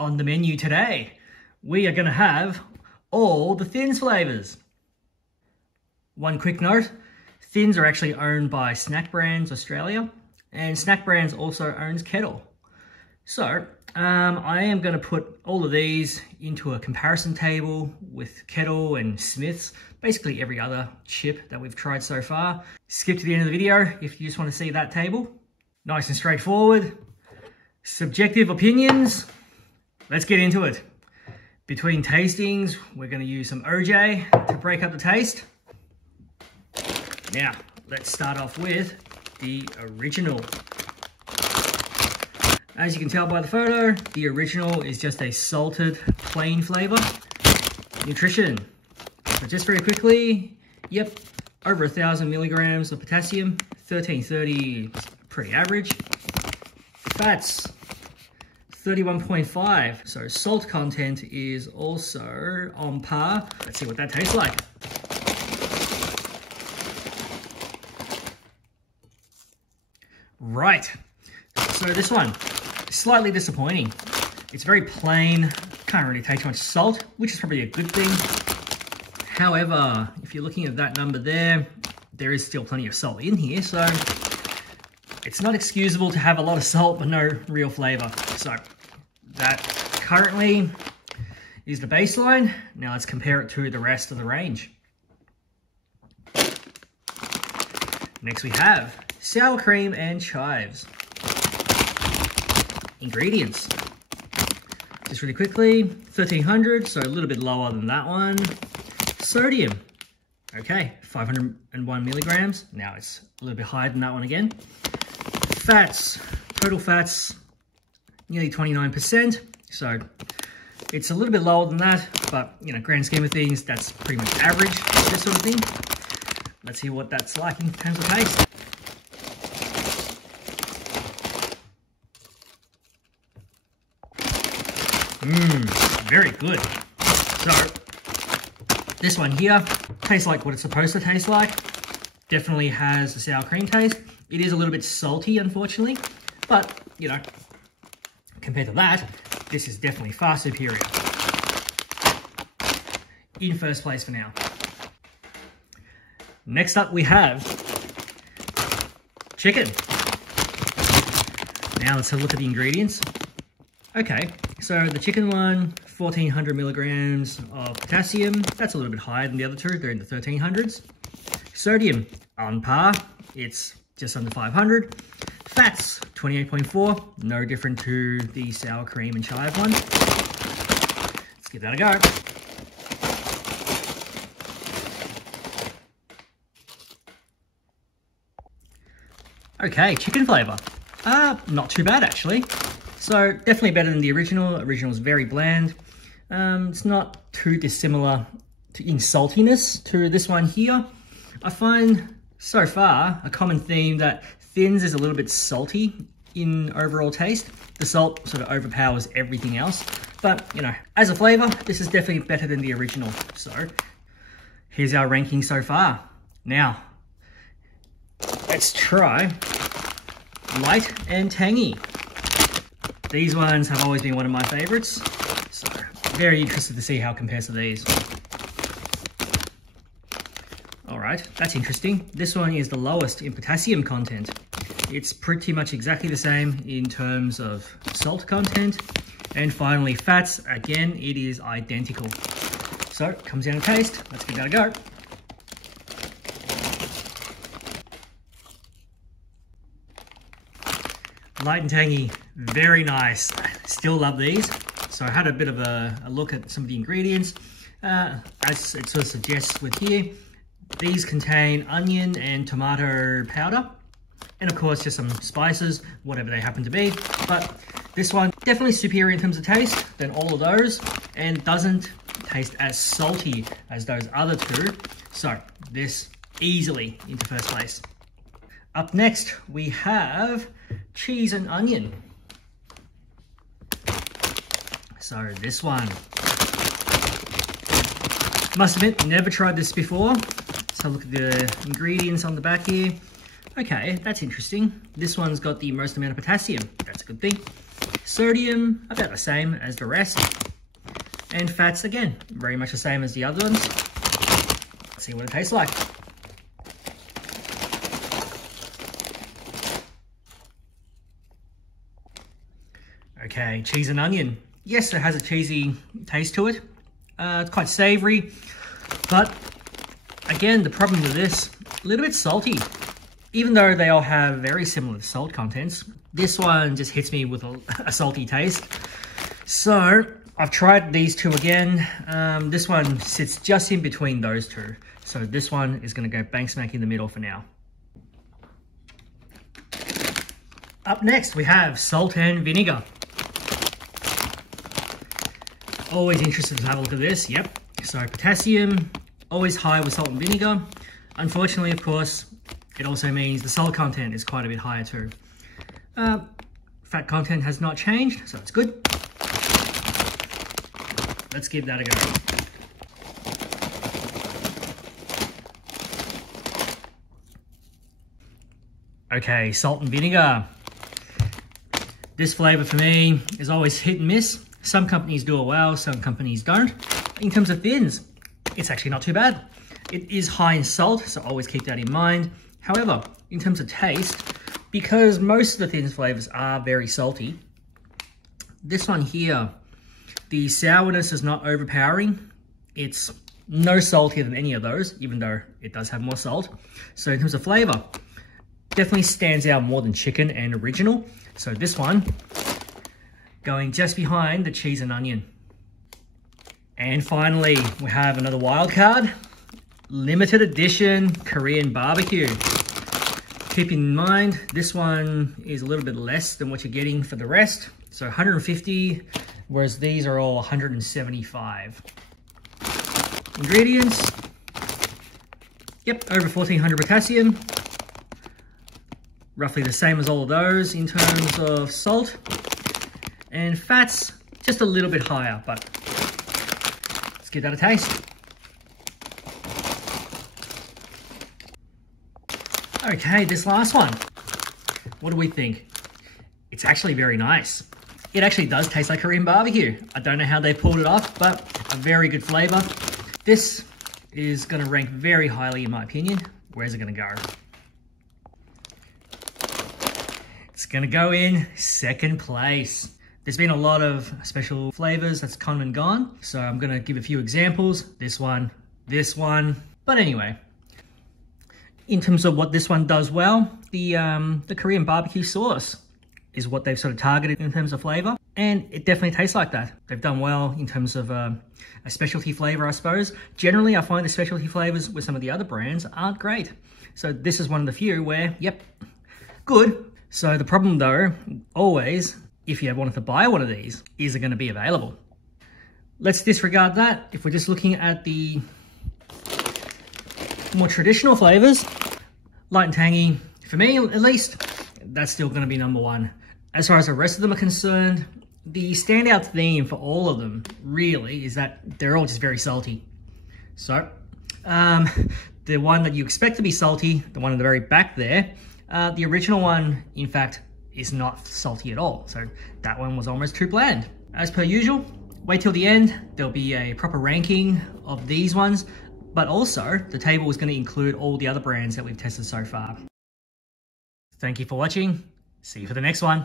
On the menu today, we are going to have all the Thins flavors. One quick note, Thins are actually owned by Snack Brands Australia, and Snack Brands also owns Kettle. So I am going to put all of these into a comparison table with Kettle and Smith's, basically every other chip that we've tried so far. Skip to the end of the video if you just want to see that table. Nice and straightforward. Subjective opinions. Let's get into it. Between tastings, we're going to use some OJ to break up the taste. Now, let's start off with the original. As you can tell by the photo, the original is just a salted, plain flavor. Nutrition. So just very quickly, yep, over 1,000 milligrams of potassium, 1330, pretty average. Fats, 31.5, so salt content is also on par. Let's see what that tastes like. Right, so this one, slightly disappointing. It's very plain, can't really taste much salt, which is probably a good thing. However, if you're looking at that number there is still plenty of salt in here, so it's not excusable to have a lot of salt but no real flavor. So that currently is the baseline. Now let's compare it to the rest of the range. Next we have sour cream and chives. Ingredients. Just really quickly, 1300, so a little bit lower than that one. Sodium. Okay, 501 milligrams. Now it's a little bit higher than that one again. Fats, total fats, nearly 29%. So it's a little bit lower than that, but you know, grand scheme of things, that's pretty much average, this sort of thing. Let's see what that's like in terms of taste. Very good. So this one here tastes like what it's supposed to taste like. Definitely has a sour cream taste. It is a little bit salty, unfortunately, but you know, compared to that, this is definitely far superior. In first place for now. Next up we have chicken. Now let's have a look at the ingredients. Okay, so the chicken one, 1400 milligrams of potassium. That's a little bit higher than the other two. They're in the 1300s. Sodium, on par. It's just under 500. Fats, 28.4. No different to the sour cream and chive one. Let's give that a go. Okay, chicken flavor. Not too bad actually. So definitely better than the original. Original is very bland. It's not too dissimilar in saltiness to this one here. I find so far a common theme that Thins is a little bit salty in overall taste. The salt sort of overpowers everything else. But you know, as a flavor, this is definitely better than the original. So here's our ranking so far. Now, let's try light and tangy. These ones have always been one of my favorites, so very interested to see how it compares to these. All right, that's interesting. This one is the lowest in potassium content. It's pretty much exactly the same in terms of salt content. And finally, fats, again, it is identical. So it comes down to taste. Let's give that a go. Light and tangy, very nice. Still love these. So I had a bit of a look at some of the ingredients. As it sort of suggests with here, these contain onion and tomato powder. And of course, just some spices, whatever they happen to be. But this one, definitely superior in terms of taste than all of those. And doesn't taste as salty as those other two. So this easily into first place. Up next, we have cheese and onion. So this one, must admit, never tried this before. So look at the ingredients on the back here. Okay, that's interesting. This one's got the most amount of potassium. That's a good thing. Sodium, about the same as the rest. And fats, again, very much the same as the other ones. Let's see what it tastes like. Okay, cheese and onion. Yes, it has a cheesy taste to it. It's quite savory, but again, the problem with this, a little bit salty. Even though they all have very similar salt contents, this one just hits me with a salty taste. So I've tried these two again. This one sits just in between those two. So this one is going to go bang smack in the middle for now. Up next, we have salt and vinegar. Always interested to have a look at this. Yep. So potassium, always high with salt and vinegar. Unfortunately, of course, it also means the salt content is quite a bit higher too. Fat content has not changed, so it's good. Let's give that a go. Okay, salt and vinegar. This flavor for me is always hit and miss. Some companies do it well, some companies don't. In terms of thins, it's actually not too bad. It is high in salt, so always keep that in mind. However, in terms of taste, because most of the thins flavors are very salty, this one here, the sourness is not overpowering. It's no saltier than any of those, even though it does have more salt. So in terms of flavor, definitely stands out more than chicken and original. So this one, going just behind the cheese and onion. And finally, we have another wild card, limited edition Korean barbecue. Keep in mind, this one is a little bit less than what you're getting for the rest. So 150, whereas these are all 175. Ingredients, yep, over 1400 potassium. Roughly the same as all of those in terms of salt. And fats, just a little bit higher, but let's give that a taste. Okay, this last one. What do we think? It's actually very nice. It actually does taste like Korean barbecue. I don't know how they pulled it off, but a very good flavor. This is gonna rank very highly in my opinion. Where's it gonna go? It's gonna go in second place. There's been a lot of special flavors that's come and gone, so I'm gonna give a few examples. This one. But anyway, in terms of what this one does well, the Korean barbecue sauce is what they've sort of targeted in terms of flavor, and it definitely tastes like that. They've done well in terms of a specialty flavor, I suppose. Generally, I find the specialty flavors with some of the other brands aren't great. So this is one of the few where, yep, good. So the problem though, always, if you wanted to buy one of these, is it going to be available? Let's disregard that. If we're just looking at the more traditional flavors, light and tangy, for me at least, that's still going to be number one. As far as the rest of them are concerned, the standout theme for all of them really is that they're all just very salty. So the one that you expect to be salty, the one in the very back there, the original one, in fact, is not salty at all. So that one was almost too bland. As per usual, wait till the end. There'll be a proper ranking of these ones, but also the table is going to include all the other brands that we've tested so far. Thank you for watching. See you for the next one.